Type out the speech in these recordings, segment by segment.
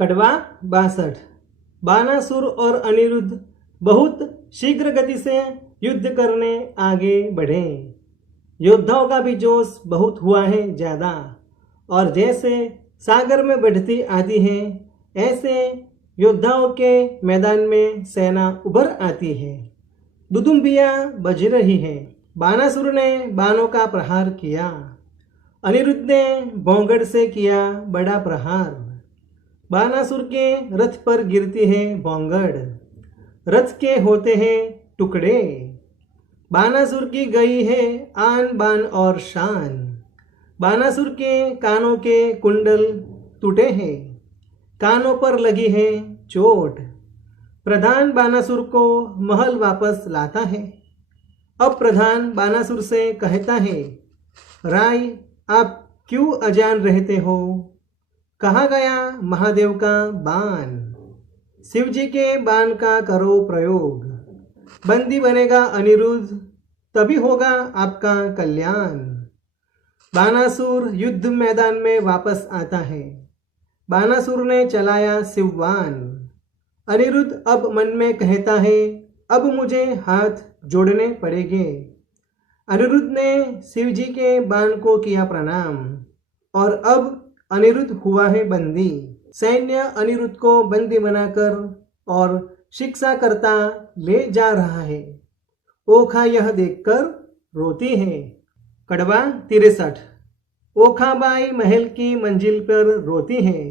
कड़वा 62। बानासुर और अनिरुद्ध बहुत शीघ्र गति से युद्ध करने आगे बढ़े। योद्धाओं का भी जोश बहुत हुआ है ज़्यादा, और जैसे सागर में बढ़ती आती है ऐसे योद्धाओं के मैदान में सेना उभर आती है। दुदुम्बियाँ बज रही है। बानासुर ने बाणों का प्रहार किया। अनिरुद्ध ने भौंगड़ से किया बड़ा प्रहार। बानासुर के रथ पर गिरती है भौंगड़, रथ के होते हैं टुकड़े। बानासुर की गई है आन बान और शान। बानासुर के कानों के कुंडल टूटे हैं, कानों पर लगी है चोट। प्रधान बानासुर को महल वापस लाता है। अब प्रधान बानासुर से कहता है, राय आप क्यों अजान रहते हो? कहाँ गया महादेव का बाण? शिव जी के बाण का करो प्रयोग। बंदी बनेगा अनिरुद्ध, तभी होगा आपका कल्याण। बानासुर युद्ध मैदान में वापस आता है। बानासुर ने चलाया शिवबाण। अनिरुद्ध अब मन में कहता है, अब मुझे हाथ जोड़ने पड़ेंगे। अनिरुद्ध ने शिव जी के बाण को किया प्रणाम, और अब अनिरुद्ध हुआ है बंदी। सैन्य अनिरुद्ध को बंदी बनाकर और शिक्षा करता ले जा रहा है। ओखा यह देखकर रोती है। कड़वा 63। ओखाबाई महल की मंजिल पर रोती है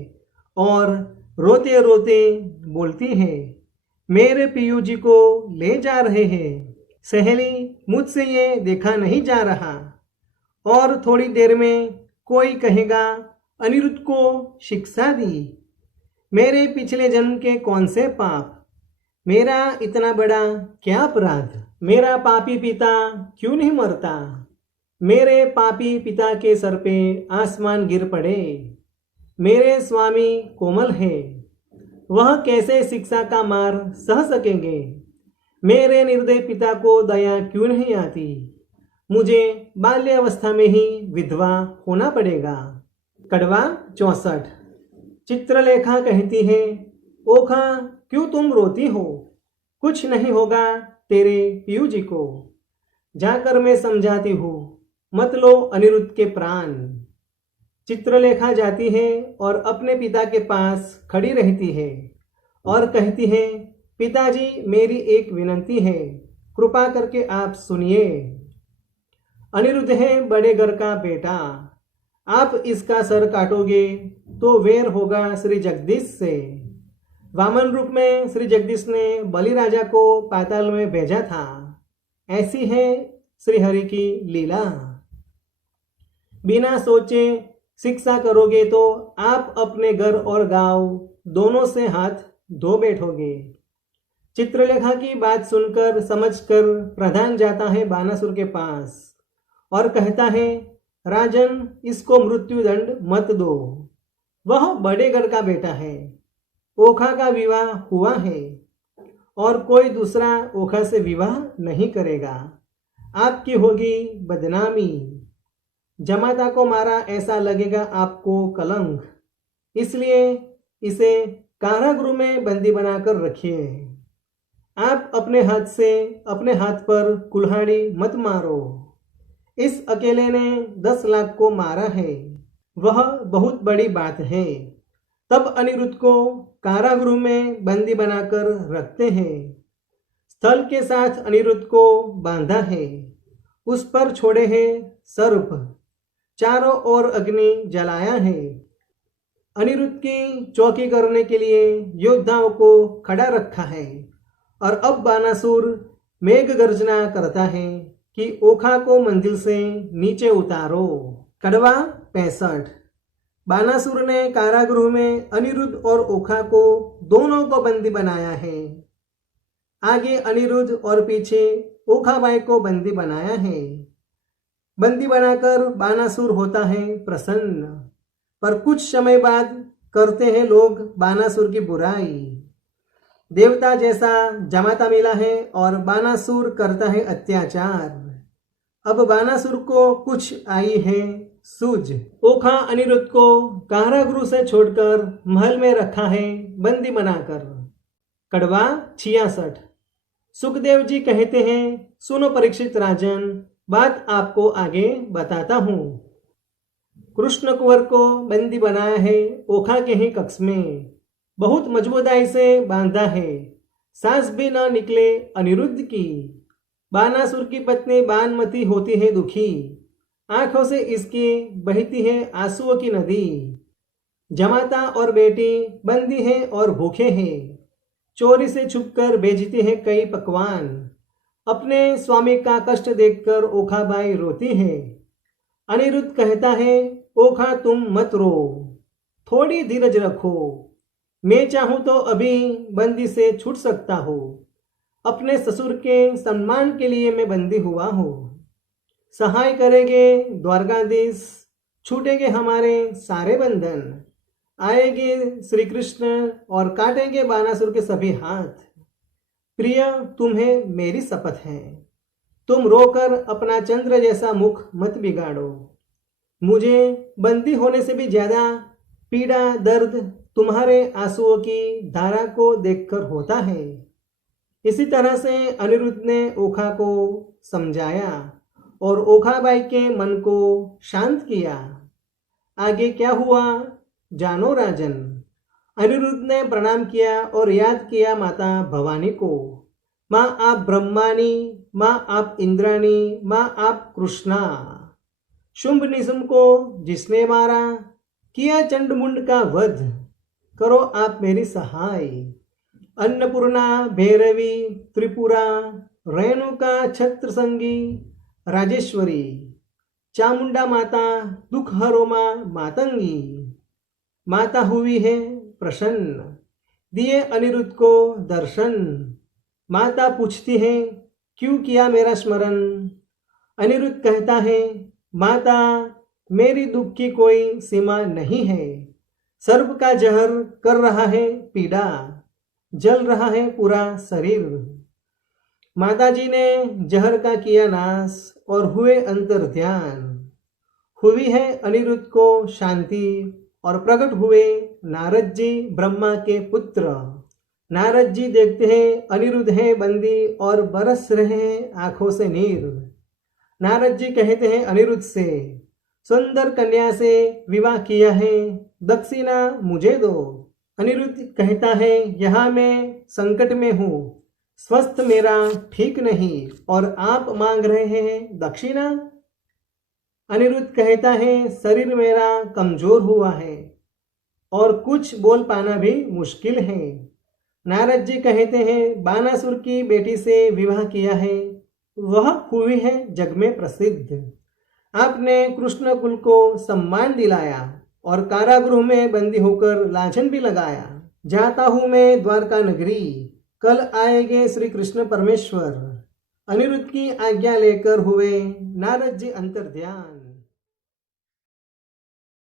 और रोते रोते बोलती है, मेरे पियू जी को ले जा रहे हैं। सहेली, मुझसे ये देखा नहीं जा रहा। और थोड़ी देर में कोई कहेगा, अनिरुद्ध को शिक्षा दी। मेरे पिछले जन्म के कौन से पाप, मेरा इतना बड़ा क्या अपराध? मेरा पापी पिता क्यों नहीं मरता? मेरे पापी पिता के सर पे आसमान गिर पड़े। मेरे स्वामी कोमल है, वह कैसे शिक्षा का मार सह सकेंगे? मेरे निर्दय पिता को दया क्यों नहीं आती? मुझे बाल्यावस्था में ही विधवा होना पड़ेगा। कड़वा 64। चित्रलेखा कहती है, ओखा क्यों तुम रोती हो? कुछ नहीं होगा तेरे पियू जी को। जाकर मैं समझाती हूँ, मत लो अनिरुद्ध के प्राण। चित्रलेखा जाती है और अपने पिता के पास खड़ी रहती है और कहती है, पिताजी मेरी एक विनती है, कृपा करके आप सुनिए। अनिरुद्ध है बड़े घर का बेटा, आप इसका सर काटोगे तो वैर होगा श्री जगदीश से। वामन रूप में श्री जगदीश ने बलि राजा को पाताल में भेजा था। ऐसी है श्री हरि की लीला। बिना सोचे शिक्षा करोगे तो आप अपने घर और गांव दोनों से हाथ धो बैठोगे। चित्रलेखा की बात सुनकर समझकर प्रधान जाता है बानासुर के पास और कहता है, राजन इसको मृत्युदंड मत दो, वह बड़े घर का बेटा है। ओखा का विवाह हुआ है और कोई दूसरा ओखा से विवाह नहीं करेगा। आपकी होगी बदनामी। जमाता को मारा ऐसा लगेगा आपको कलंक, इसलिए इसे कारागृह में बंदी बनाकर रखिए। आप अपने हाथ से अपने हाथ पर कुल्हाड़ी मत मारो। इस अकेले ने 10 लाख को मारा है, वह बहुत बड़ी बात है। तब अनिरुद्ध को कारागृह में बंदी बनाकर रखते हैं। स्थल के साथ अनिरुद्ध को बांधा है, उस पर छोड़े हैं सर्प, चारों ओर अग्नि जलाया है। अनिरुद्ध की चौकी करने के लिए योद्धाओं को खड़ा रखा है। और अब बानासुर मेघ गर्जना करता है कि ओखा को मंजिल से नीचे उतारो। कड़वा 65। बानासुर ने कारागृह में अनिरुद्ध और ओखा को दोनों को बंदी बनाया है। आगे अनिरुद्ध और पीछे ओखाबाई को बंदी बनाया है। बंदी बनाकर बानासुर होता है प्रसन्न, पर कुछ समय बाद करते हैं लोग बानासुर की बुराई। देवता जैसा जमाता मिला है और बानासुर करता है अत्याचार। अब बानासुर को कुछ आई है सूझ। ओखा अनिरुद्ध को कारागृह से छोड़कर महल में रखा है बंदी बनाकर। कड़वा 66। सुखदेव जी कहते हैं, सुनो परीक्षित राजन, बात आपको आगे बताता हूँ। कृष्ण कुंवर को बंदी बनाया है ओखा के ही कक्ष में, बहुत मजबूताई से बांधा है, सांस भी न निकले अनिरुद्ध की। बानासुर की पत्नी बानमती होती है दुखी, आंखों से इसकी बहती है आंसुओं की नदी। जमाता और बेटी बंदी है और भूखे हैं, चोरी से छुपकर बेचती है कई पकवान। अपने स्वामी का कष्ट देखकर ओखाबाई रोती है। अनिरुद्ध कहता है, ओखा तुम मत रो, थोड़ी धीरज रखो, मैं चाहूं तो अभी बंदी से छूट सकता हूँ। अपने ससुर के सम्मान के लिए मैं बंदी हुआ हूँ। सहाय करेंगे द्वारकाधीश, छूटेंगे हमारे सारे बंधन। आएंगे श्री कृष्ण और काटेंगे बानासुर के सभी हाथ। प्रिय, तुम्हें मेरी शपथ है, तुम रोकर अपना चंद्र जैसा मुख मत बिगाड़ो। मुझे बंदी होने से भी ज्यादा पीड़ा दर्द तुम्हारे आंसुओं की धारा को देखकर होता है। इसी तरह से अनिरुद्ध ने ओखा को समझाया और ओखाबाई के मन को शांत किया। आगे क्या हुआ जानो राजन। अनिरुद्ध ने प्रणाम किया और याद किया माता भवानी को। माँ आप ब्रह्मानी, माँ आप इंद्राणी, माँ आप कृष्णा। शुंभ निशुंभ को जिसने मारा, किया चंडमुंड का वध, करो आप मेरी सहाय। अन्नपूर्णा, भैरवी, त्रिपुरा, रेणुका, छत्रसंगी, राजेश्वरी, चामुंडा माता, दुख हरो माँ मातंगी। माता हुई है प्रसन्न, दिए अनिरुद्ध को दर्शन। माता पूछती है, क्यों किया मेरा स्मरण। अनिरुद्ध कहता है, माता मेरी दुख की कोई सीमा नहीं है। सर्प का जहर कर रहा है पीड़ा, जल रहा है पूरा शरीर। माताजी ने जहर का किया नाश और हुए अंतर ध्यान। हुई है अनिरुद्ध को शांति और प्रकट हुए नारद जी ब्रह्मा के पुत्र। नारद जी देखते हैं अनिरुद्ध है बंदी और बरस रहे हैं आंखों से नीर। नारद जी कहते हैं अनिरुद्ध से, सुंदर कन्या से विवाह किया है, दक्षिणा मुझे दो। अनिरुद्ध कहता है, यहाँ मैं संकट में हूँ, स्वस्थ मेरा ठीक नहीं और आप मांग रहे हैं दक्षिणा। अनिरुद्ध कहता है, शरीर मेरा कमजोर हुआ है और कुछ बोल पाना भी मुश्किल है। नारद जी कहते हैं, बानासुर की बेटी से विवाह किया है, वह हुई है जग में प्रसिद्ध। आपने कृष्ण कुल को सम्मान दिलाया और कारागृह में बंदी होकर लांछन भी लगाया। जाता हूँ मैं द्वारका नगरी, कल आएंगे श्री कृष्ण परमेश्वर। अनिरुद्ध की आज्ञा लेकर हुए नारद जी अंतर्ध्यान।